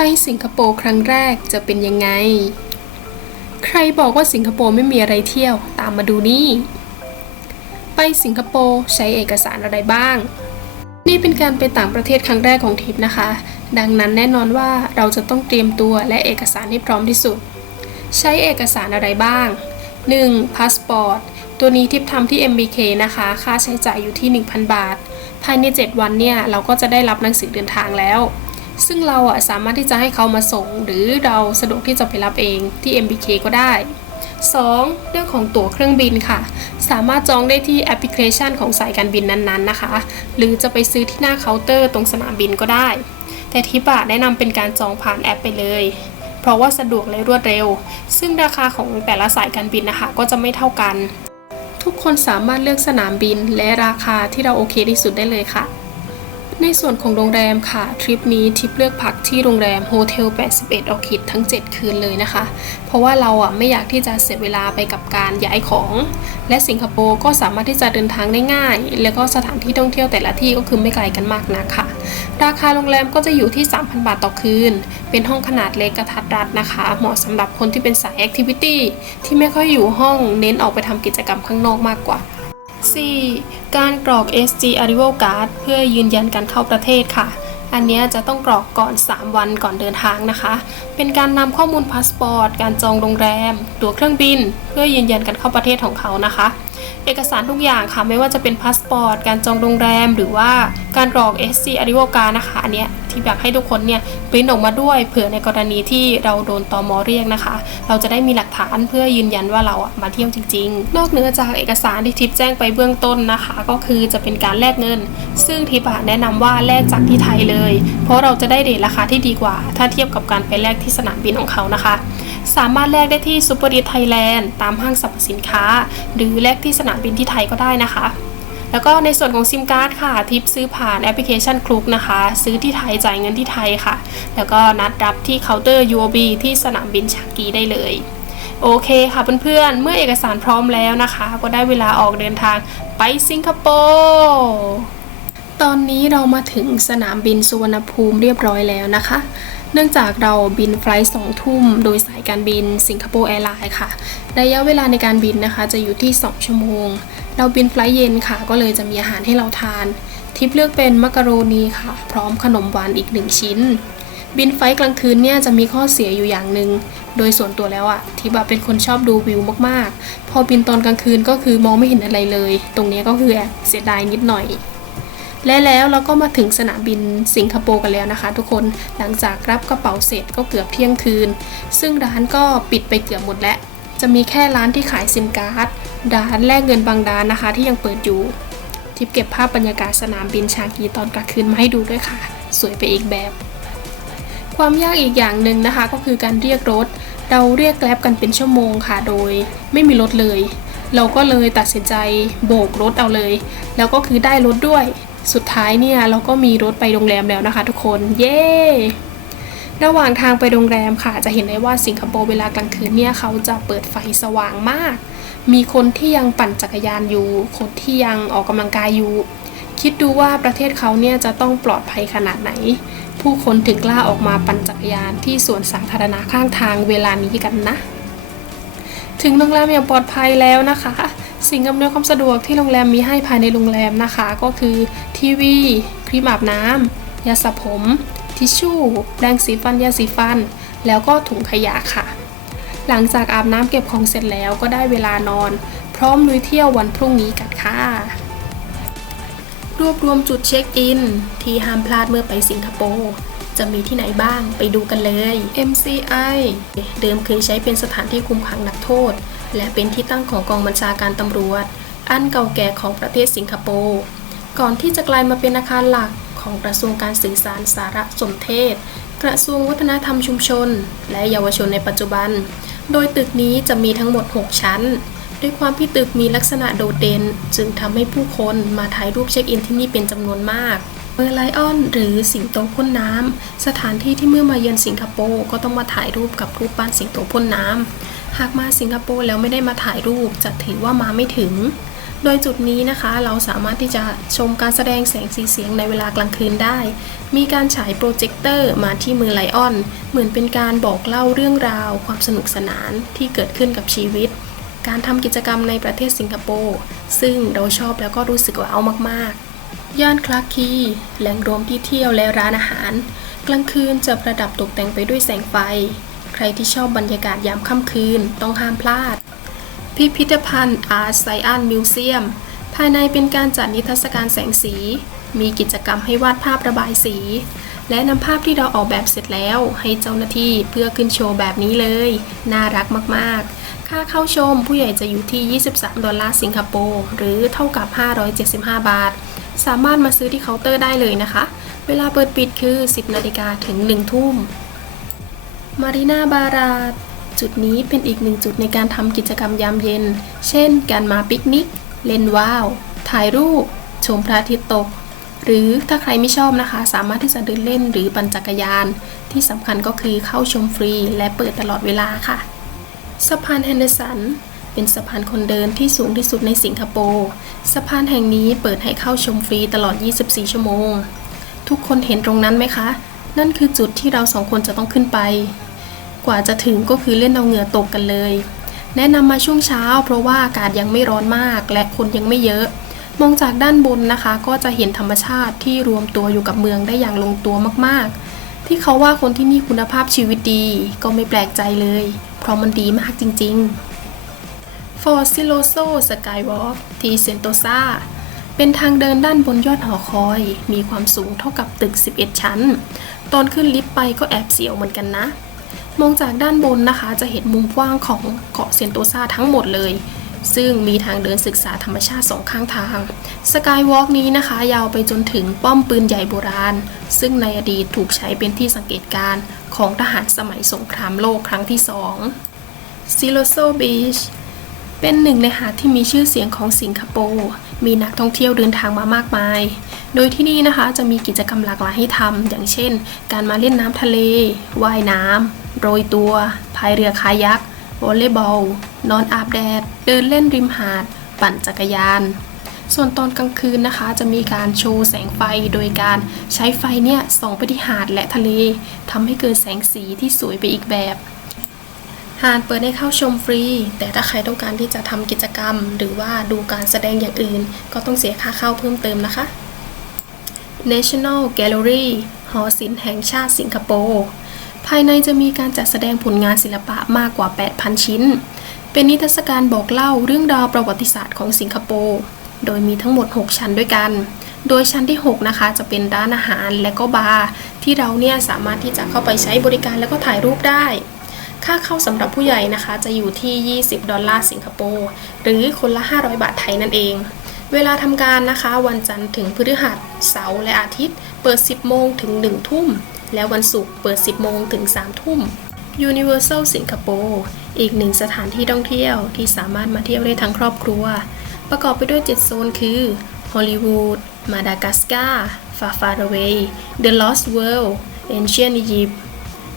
ไปสิงคโปร์ครั้งแรกจะเป็นยังไง ใครบอกว่าสิงคโปร์ไม่มีอะไรเที่ยวตามมาดูนี่ ไปสิงคโปร์ใช้เอกสารอะไรบ้าง นี่เป็นการไปต่างประเทศครั้งแรกของทริปนะคะ ดังนั้นแน่นอนว่าเราจะต้องเตรียมตัวและเอกสารให้พร้อมที่สุด ใช้เอกสารอะไรบ้าง 1. พาสปอร์ต ตัวนี้ทิปทำที่ MBK นะคะ ค่าใช้จ่ายอยู่ที่ 1,000 บาท ภายใน 7 วันเนี่ยเราก็จะได้รับหนังสือเดินทางแล้ว ซึ่งเราอะสามารถที่จะให้เขามาส่ง หรือเราสะดวกที่จะไปรับเองที่ MBK ก็ได้ 2. เรื่องของตั๋วเครื่องบินค่ะ สามารถจองได้ที่แอปพลิเคชันของสายการบินนั้นๆนะคะ หรือจะไปซื้อที่หน้าเคาน์เตอร์ตรงสนามบินก็ได้ แต่ทิปะแนะนำเป็นการจองผ่านแอปไปเลย เพราะว่าสะดวกและรวดเร็ว ซึ่งราคาของแต่ละสายการบินนะคะ ก็จะไม่เท่ากัน ทุกคนสามารถเลือกสนามบินและราคาที่เราโอเคที่สุดได้เลยค่ะ ในส่วนของโรงแรมค่ะ ทริปนี้ทิปเลือกพักที่โรงแรมโฮเทล81ออคิดทั้ง 7 คืนเลยนะคะ เพราะว่าเราอะไม่อยากที่จะเสียเวลาไปกับการย้ายของ และสิงคโปร์ก็สามารถที่จะเดินทางได้ง่าย แล้วก็สถานที่ท่องเที่ยวแต่ละที่ก็คือไม่ไกลกันมากนักค่ะ ราคาโรงแรมก็จะอยู่ที่ 3,000 บาทต่อคืน เป็นห้องขนาดเล็กกระทัดรัดนะคะ เหมาะสำหรับคนที่เป็นสายแอคทิวิตี้ที่ไม่ค่อยอยู่ห้องเน้นออกไปทำกิจกรรมข้างนอกมากกว่า 4. การกรอก SG Arrival Card เพื่อยืนยันการเข้าประเทศค่ะ อันนี้จะต้องกรอกก่อน 3 วันก่อนเดินทางนะคะ เป็นการนำข้อมูลพาสปอร์ต การจองโรงแรม ตั๋วเครื่องบิน เพื่อยืนยันการเข้าประเทศของเขานะคะ เอกสารทุกอย่างค่ะ ไม่ว่าจะเป็นพาสปอร์ต การจองโรงแรม หรือว่าการกรอก SC Arrival Card นะคะ อันนี้ ที่อยากให้ทุกคนเนี่ยปริ้นออกมาด้วยเผื่อในกรณีที่เราโดนตอมอเรียกนะคะ เราจะได้มีหลักฐานเพื่อยืนยันว่าเราอะมาเที่ยวจริง ๆ นอกเหนือจากเอกสารที่ทิปแจ้งไปเบื้องต้นนะคะ ก็คือจะเป็นการแลกเงิน ซึ่งทิปอะแนะนำว่าแลกจากที่ไทยเลย เพราะเราจะได้เดทราคาที่ดีกว่า ถ้าเทียบกับการไปแลกที่สนามบินของเขานะคะ สามารถแลกได้ที่ซูเปอร์ดีไทยแลนด์ตามห้างสรรพสินค้า หรือแลกที่สนามบินที่ไทยก็ได้นะคะ แล้วก็ในส่วนของซิมการ์ดค่ะ ทิปซื้อผ่านแอปพลิเคชันคลุกนะคะ ซื้อที่ไทยจ่ายเงินที่ไทยค่ะ แล้วก็นัดรับที่เคาน์เตอร์ UOB ที่สนามบินชากีได้เลย โอเคค่ะเพื่อนๆเมื่อเอกสารพร้อมแล้วนะคะ ก็ได้เวลาออกเดินทางไปสิงคโปร์ตอนนี้เรามาถึงสนามบินสุวรรณภูมิเรียบร้อยแล้วนะคะ เนื่องจากเราบินไฟลท์สองทุ่มโดยสายการบินสิงคโปร์แอร์ไลน์ค่ะ ระยะเวลาในการบินนะคะจะอยู่ที่ 2 ชั่วโมง เราบินไฟล์เย็นค่ะ ก็เลยจะมีอาหารให้เราทาน ทิปเลือกเป็นมักกะโรนีค่ะ พร้อมขนมหวานอีก1ชิ้น บินไฟล์กลางคืนเนี่ยจะมีข้อเสียอยู่อย่างหนึ่งโดยส่วนตัวแล้วอะทิปอะเป็นคนชอบดูวิวมากๆ พอบินตอนกลางคืนก็คือมองไม่เห็นอะไรเลย ตรงนี้ก็คือแอบเสียดายนิดหน่อยและแล้วเราก็มาถึงสนามบินสิงคโปร์กันแล้วนะคะ ทุกคนหลังจากรับกระเป๋าเสร็จก็เกือบเที่ยงคืน ซึ่งร้านก็ปิดไปเกือบหมดแล้ว จะมีแค่ร้านที่ขายซิมการ์ด ร้านแลกเงินบางร้านนะคะ ที่ยังเปิดอยู่ ทิปเก็บภาพบรรยากาศสนามบินชากีตอนกลางคืนมาให้ดูด้วยค่ะ สวยไปอีกแบบ ความยากอีกอย่างหนึ่งนะคะ ก็คือการเรียกรถ เราเรียกแกล็บกันเป็นชั่วโมงค่ะ โดยไม่มีรถเลย เราก็เลยตัดสินใจโบกรถเอาเลย แล้วก็คือได้รถด้วย สุดท้ายเนี่ยเราก็มีรถไปโรงแรมแล้วนะคะ ทุกคน เย้ระหว่างทางไปโรงแรมค่ะ จะเห็นได้ว่าสิงคโปร์เวลากลางคืนเนี่ยเขาจะเปิดไฟสว่างมาก มีคนที่ยังปั่นจักรยานอยู่ คนที่ยังออกกำลังกายอยู่ คิดดูว่าประเทศเขาเนี่ยจะต้องปลอดภัยขนาดไหน ผู้คนถึงกล้าออกมาปั่นจักรยานที่สวนสาธารณะข้างทางเวลานี้กันนะ ถึงโรงแรมอย่างปลอดภัยแล้วนะคะ สิ่งอำนวยความสะดวกที่โรงแรมมีให้ภายในโรงแรมนะคะ ก็คือทีวีครีมอาบน้ำยาสระผม ทิชชู่แปรงสีฟันยาสีฟัน แล้วก็ถุงขยะค่ะ หลังจากอาบน้ำเก็บของเสร็จแล้วก็ได้เวลานอน พร้อมลุยเที่ยววันพรุ่งนี้กันค่ะ รวบรวมจุดเช็คอิน ที่ห้ามพลาดเมื่อไปสิงคโปร์จะมีที่ไหนบ้างไปดูกันเลย MCI เดิมเคยใช้เป็นสถานที่คุมขังนักโทษ และเป็นที่ตั้งของกองบัญชาการตำรวจ อันเก่าแก่ของประเทศสิงคโปร์ก่อนที่จะกลายมาเป็นอาคารหลักของกระทรวงการสื่อสารสารสนเทศ กระทรวงวัฒนธรรมชุมชน และเยาวชนในปัจจุบัน โดยตึกนี้จะมีทั้งหมด 6 ชั้น ด้วยความที่ตึกมีลักษณะโดดเด่น จึงทำให้ผู้คนมาถ่ายรูปเช็คอินที่นี่เป็นจำนวนมากเมอร์ไลออนหรือสิงโตพ่นน้ำ สถานที่ที่เมื่อมาเยือนสิงคโปร์ก็ต้องมาถ่ายรูปกับรูปปั้นสิงโตพ่นน้ำ หากมาสิงคโปร์แล้วไม่ได้มาถ่ายรูปจะถือว่ามาไม่ถึง โดยจุดนี้นะคะเราสามารถที่จะชมการแสดงแสงสีเสียงในเวลากลางคืนได้ มีการฉายโปรเจคเตอร์มาที่มือไลออน เหมือนเป็นการบอกเล่าเรื่องราว ความสนุกสนานที่เกิดขึ้นกับชีวิต การทำกิจกรรมในประเทศสิงคโปร์ ซึ่งเราชอบแล้วก็รู้สึกว้าวมากๆ ย่านคลาคี แหล่งรวมที่เที่ยวและร้านอาหาร กลางคืนจะประดับตกแต่งไปด้วยแสงไฟ ใครที่ชอบบรรยากาศยามค่ำคืนต้องห้ามพลาด พิพิธภัณฑ์อาร์ตไซอันมิวเซียม ภายในเป็นการจัดนิทรรศการแสงสี มีกิจกรรมให้วาดภาพระบายสี และนำภาพที่เราออกแบบเสร็จแล้ว ให้เจ้าหน้าที่เพื่อขึ้นโชว์แบบนี้เลย น่ารักมากๆ ค่าเข้าชมผู้ใหญ่จะอยู่ที่ 23 ดอลลาร์สิงคโปร์ หรือเท่ากับ 575 บาท สามารถมาซื้อที่เคาน์เตอร์ได้เลยนะคะ เวลาเปิดปิดคือ 10 นาฬิกาถึง 1 ทุ่มมารีนาบารา จุดนี้เป็นอีกหนึ่งจุดในการทำกิจกรรมยามเย็น เช่น การมาปิกนิก เล่นว่าว ถ่ายรูป ชมพระอาทิตย์ตก หรือถ้าใครไม่ชอบนะคะ สามารถที่จะเดินเล่นหรือปั่นจักรยาน ที่สำคัญก็คือเข้าชมฟรีและเปิดตลอดเวลาค่ะ สะพานแฮนเดอร์สันเป็นสะพานคนเดินที่สูงที่สุดในสิงคโปร์ สะพานแห่งนี้เปิดให้เข้าชมฟรีตลอด 24 ชั่วโมง ทุกคนเห็นตรงนั้นไหมคะ นั่นคือจุดที่เราสองคนจะต้องขึ้นไป ว่าจะถึงก็คือเล่นเอาเหงื่อตกกันเลย แนะนำมาช่วงเช้า เพราะว่าอากาศยังไม่ร้อนมาก และคนยังไม่เยอะ มองจากด้านบนนะคะ ก็จะเห็นธรรมชาติที่รวมตัวอยู่กับเมืองได้อย่างลงตัวมากๆ ที่เขาว่าคนที่นี่คุณภาพชีวิตดีก็ไม่แปลกใจเลย เพราะมันดีมากจริงๆฟอร์ซิโลโซสกายวอล์กที่เซนโตซาเป็นทางเดินด้านบนยอดหอคอย มีความสูงเท่ากับตึก 11 ชั้น ตอนขึ้นลิฟต์ไปก็แอบเสียวเหมือนกันนะ มองจากด้านบนนะคะจะเห็นมุมกว้างของเกาะเซนโตซาทั้งหมดเลย ซึ่งมีทางเดินศึกษาธรรมชาติสองข้างทาง สกายวอล์กนี้นะคะ ยาวไปจนถึงป้อมปืนใหญ่โบราณ ซึ่งในอดีตถูกใช้เป็นที่สังเกตการณ์ของทหารสมัยสงครามโลกครั้งที่สองซิโลโซบีช เป็นหนึ่งในหาดที่มีชื่อเสียงของสิงคโปร์ มีนักท่องเที่ยวเดินทางมามากมาย โดยที่นี่นะคะจะมีกิจกรรมหลากหลายให้ทำ อย่างเช่น การมาเล่นน้ำทะเล ว่ายน้ำ โรยตัวพายเรือคายัก วอลเลย์บอล นอนอาบแดด เดินเล่นริมหาด ปั่นจักรยาน ส่วนตอนกลางคืนนะคะ จะมีการโชว์แสงไฟ โดยการใช้ไฟเนี่ยส่องไปที่หาดและทะเลทำให้เกิดแสงสีที่สวยไปอีกแบบ หาดเปิดให้เข้าชมฟรี แต่ถ้าใครต้องการที่จะทำกิจกรรม หรือว่าดูการแสดงอย่างอื่น ก็ต้องเสียค่าเข้าเพิ่มเติมนะคะ National Gallery หอศิลป์แห่งชาติสิงคโปร์ภายในจะมีการจัดแสดงผลงานศิลปะมากกว่า 8,000 ชิ้น เป็นนิทรรศการบอกเล่าเรื่องราวประวัติศาสตร์ของสิงคโปร์ โดยมีทั้งหมด 6 ชั้นด้วยกัน โดยชั้นที่ 6 นะคะ จะเป็นร้านอาหารและก็บาร์ที่เราเนี่ยสามารถที่จะเข้าไปใช้บริการแล้วก็ถ่ายรูปได้ ค่าเข้าสำหรับผู้ใหญ่นะคะ จะอยู่ที่ 20 ดอลลาร์สิงคโปร์หรือคนละ 500 บาทไทยนั่นเอง เวลาทำการนะคะ วันจันทร์ถึงพฤหัสเสาร์และอาทิตย์ เปิด 10 โมงถึง 1 ทุ่ม และวันศุกร์เปิด 10 โมงถึง 3 ทุ่ม Universal สิงคโปร์อีกหนึ่งสถานที่ท่องเที่ยวที่สามารถมาเที่ยวได้ทั้งครอบครัว ประกอบไปด้วย 7 โซนคือฮอลลีวูดมาดากัสการ์ Far Far Away The Lost World Ancient Egypt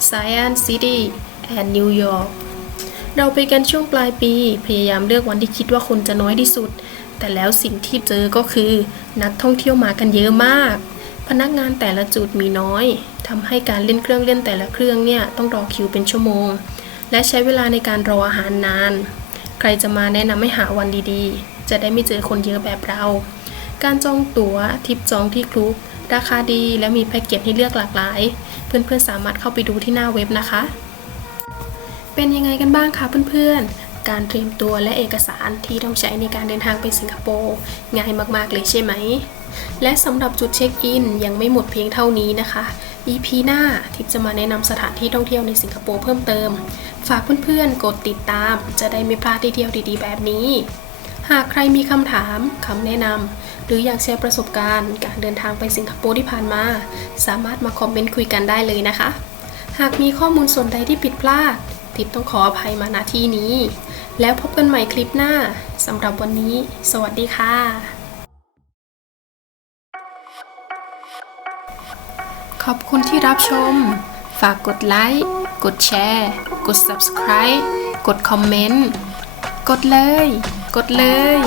Science City and New York เราไปกันช่วงปลายปี พยายามเลือกวันที่คิดว่าคนจะน้อยที่สุด แต่แล้วสิ่งที่เจอก็คือ นักท่องเที่ยวมากันเยอะมาก พนักงานแต่ละจุดมีน้อยทำให้การเล่นเครื่องเล่นแต่ละเครื่องเนี่ยต้องรอคิวเป็นชั่วโมง และใช้เวลาในการรออาหารนาน ใครจะมาแนะนำให้หาวันดีๆ จะได้ไม่เจอคนเยอะแบบเรา การจองตั๋วทิปจองที่คลุกราคาดีและมีแพ็กเกจให้เลือกหลากหลาย เพื่อนๆสามารถเข้าไปดูที่หน้าเว็บนะคะ เป็นยังไงกันบ้างคะเพื่อนๆ การเตรียมตัวและเอกสารที่ต้องใช้ในการเดินทางไปสิงคโปร์ง่ายมากๆเลยใช่ไหม และสำหรับจุดเช็คอินยังไม่หมดเพียงเท่านี้นะคะ EP หน้าทิปจะมาแนะนำสถานที่ท่องเที่ยวในสิงคโปร์เพิ่มเติม ฝากเพื่อนๆ กดติดตาม จะได้ไม่พลาดที่เที่ยวดีๆ แบบนี้ หากใครมีคำถามคำแนะนำหรืออยากแชร์ประสบการณ์ การเดินทางไปสิงคโปร์ที่ผ่านมา สามารถมาคอมเมนต์คุยกันได้เลยนะคะ หากมีข้อมูลส่วนใดที่ผิดพลาด ทิปต้องขออภัยมาณที่นี้ แล้วพบกันใหม่คลิปหน้าสำหรับวันนี้ สวัสดีค่ะ ขอบคุณที่รับชม ฝากกดไลค์ กดแชร์ กด subscribe กดคอมเมนต์ กดเลย กดเลย